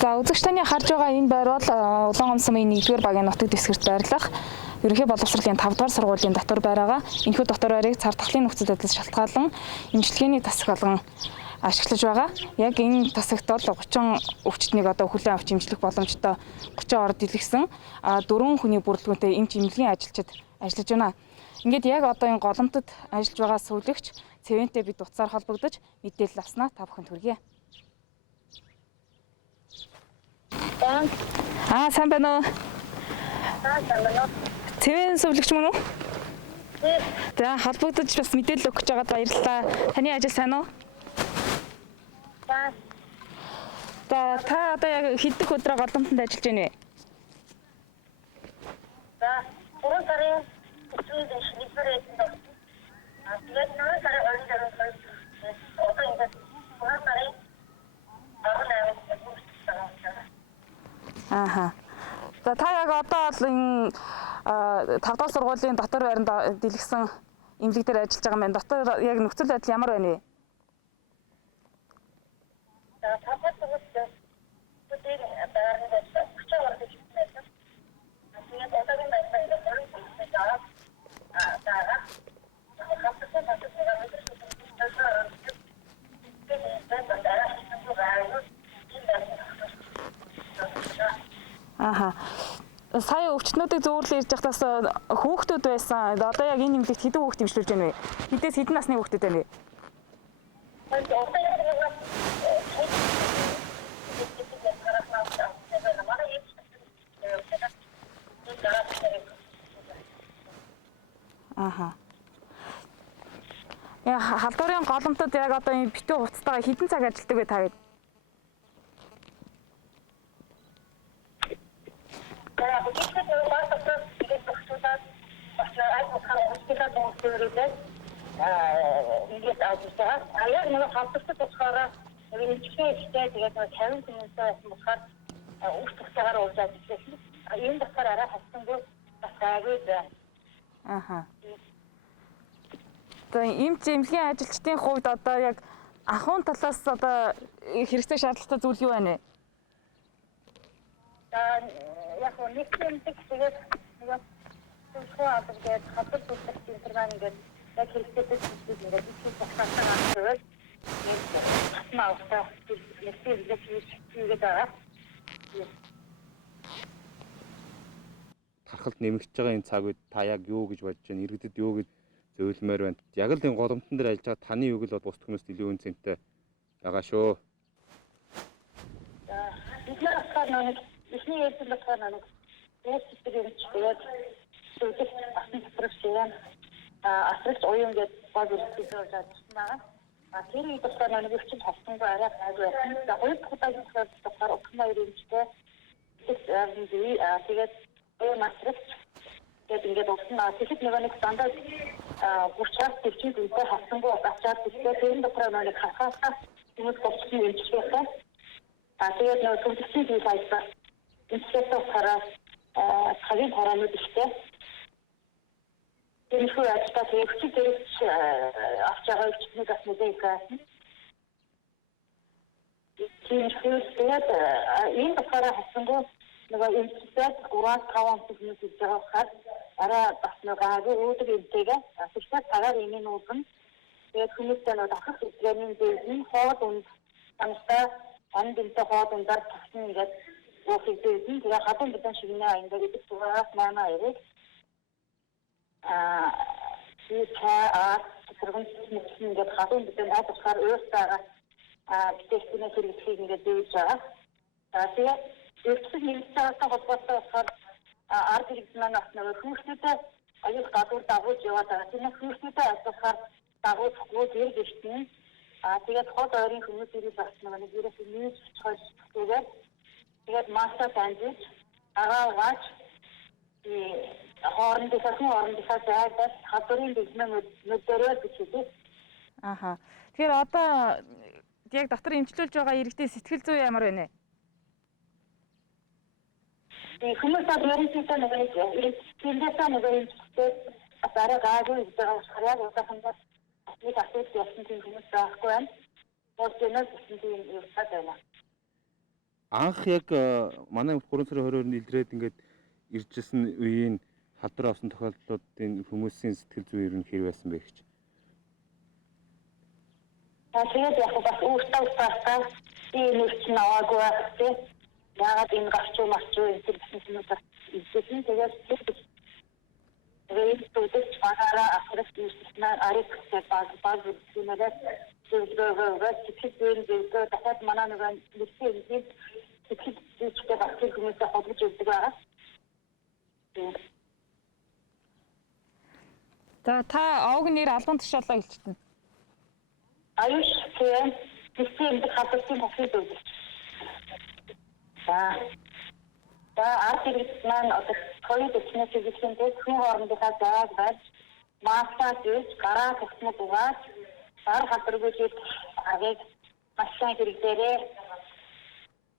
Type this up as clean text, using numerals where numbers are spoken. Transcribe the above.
За үзэгч таны харж байгаа энэ байр бол Улаан Сумын 1-р багийн нутаг дэвсгэрт байрлах ерөнхий боловсролын 5-р сургуулийн дотор байраа. Энэхүү дотор байрыг цар тахлын нөхцөл байдлаас шалтгаалan имчилгээний тасаг болгон ашиглаж байгаа. Яг энэ тасагт бол 30 өвчтнийг одоо хүлээн авч имжлэх боломжтой 30 орд илгэсэн 4 хүний бүрэлдэхүүнтэй эмч эмнэлгийн ажилчид ажиллаж байна. Ингээд яг одоо энэ голомтод ажиллаж байгаа сувлагч Цэвэнтэй бид утсаар холбогдож мэдээлэл авснаа та бүхэнд хүргье. Сайн байна уу? Сайн байна уу? Цэвэн сувлагч мөн үү? За холбогдож бас мэдээлэл өгч байгаад баярлалаа. Таны ажил сайн уу? За та одоо яг хэддэх өдрөө голомтонд ажиллаж байна вэ? За 3 сарын 1-ний шилжүүлээд тэгээд 4 сарын 22-нд одоо ингээд 3 сарын 18-нд За та яг одоо бол энэ 5-р сургуулийн дотор байранд дэлгэсэн эмнэлэг дээр ажиллаж байгаа юм байна. Дотор яг нөхцөл байдал ямар байна вэ? За 5-р сургуулийн бүтээн байранд ажиллаж 30 орд ирсэн. Тэгээд одоогийн байдлаар ингээд байгаа. Сая өвчтнүүдийг зөөвөрлөө ирж байхдаас хүүхдүүд байсан. Одоо яг энэ эмнэлэгт хэдэн хүүхд имшлүүлж байна вэ? Хэдээс хэдэн насны хүүхдүүд байна вэ? Яа халдварын голомтод яг одоо энэ битүү хуцтайгаа хэдэн цаг ажилладаг вэ та хэд? Ингээд ажиллаж байгаа. Яг нэг халдвартай болохоор эмчилгээ хийхдээ тэгээд 50 минутаа болохоор үс тусгаар уулзаж ажилласан. Энэ болохоор арай хавцангуй басаагүй байна. За эмч эмнэлгийн ажилчдын хувьд одоо яг ахуйн талаас одоо хэрэгцээ шаардлагатай зүйл юу байна вэ? За яг нэг эмнэлэг тэгээд нэг зөвхөн аваад хатар тусах интерван ингээд яг хэрэгцээтэй зүйл ингээд их багтаасан аваад нэг маавтаа нэсэлж хийгээд байгаа. Тархалт нэмэгдэж байгаа энэ цаг үед та яг юу гэж бодож байна? Иргэдэд юу гэж зөвлөмөр байна? Яг л энэ голомтон дээр ажиллаж байгаа таны үг л бол бус хүмүүст илүү үнцэнтэй байгаа шүү. За бид нар болохоор нэг ихний ээлжил болохоор нэг дэвсгэрийн тэгээд зөвхөн асан процесс асралт уян гэдэг гол үйлдэл болж байна. Тэр үед болохоор нэг өвчин хавтангүй арай гайгүй байсан. За хоёр дахь удаагийн болохоор Окмайр эмчтэй тэгээд уян асралт тэгээд ингээд уснаа. Тэгэхэд нэг дандаа гурчаас төвчид үедээ хавтангүй ачаад тэгээд тэрэн дотроо нэг хасаасаа хүмүүс болчихсон эмчтэй. Тэгээд нэг төвчид зүйл хайсан. Эмчтэй болохоор цагийн хураанууд ихтэй. Тэр их ажлаа хийх гэж авч байгаа өвчтнийг бас мэдээ гасан. Тэгээд энэ болохоор хасангуу нөгөө эмчтэй 3-5 хүмүүс хийж байгаа хаад арай бас нөгөө өөдөг эмчтэйгээ асуултаа цагаар имийн уулган тэгээд хүмүүстэй нөгөө дахах хэрэгний дэвэн хоод унд хамтаа андинтэй хоод ундар тагсан ингээд уух дэвэн тэгээд хадун бидэн шигнээ ингээд идэх тугаас маана ирэх ингээд хадун бидэн хадсаар өөртөө битэхтний хэрэгцээг ингээд дүүж байгаа. Тэгээд өвчтөд нэмэгдсэн холбоотой болохоор ард иргэд маань нөгөө хүүхдүүдэд аюул гадуур дагуулж яваад байгаа. Тэр хүүхдүүдэд асуухаар дагуулахгүй зэрэг ирсэн. Тэгээд хот ойрын хүмүүсийг бас нэг ерөөсөө нээж чойсгээд тэгээд маса таньж агаагач хоорондынхаа зайдаас хадварын бэлмэн мөдөрөө бичиж. Тэгэхээр одоо яг дотор эмчлүүлж байгаа иргэдийн сэтгэл зүй ямар байна вэ? Хүмүүс адмиралттай нэг тэндээсээ нэг эмчтэй асараа гайгүй гэж байгаа яг удахандаа нэг асуудал явсан тийм хүмүүс байхгүй байна. Моцнос гэсэн тийм юм байна. Анх яг манай 3 сарын 22-нд илрээд ингээд иржсэн үеийн халдвар авсан тохиолдлуудын хүмүүсийн сэтгэл зүй ер нь хэр байсан бэ гэж. Тэгээд яг бас өөртөө тасаа ийм үеч наваагүй тийм яагаад энэ гарч энэ гэсэн юм бас избсэн тэгээд тэгээд багаараа ахрах зүйлснээр ариктэй баг зүйлээрээ зөвлөгөөгөө сэтгэл дахиад манай нэгэн нэгэн сэтгэл зүйчтэй бас хүмүүстэй холбож өгдөг байгаа. За та овг нэр албан тушаалаа хэлчихсэн. Аюш тийм системд хатсан бүхий зүйл. За арчигч маань одоо ковид үчнээс үзэсгэлэнтэй хүн хоорондынхаа зааг байж маскаа зүүж гараа тогтмол угааж сар халдваргүй агыг маш сайн хэрэглээрээ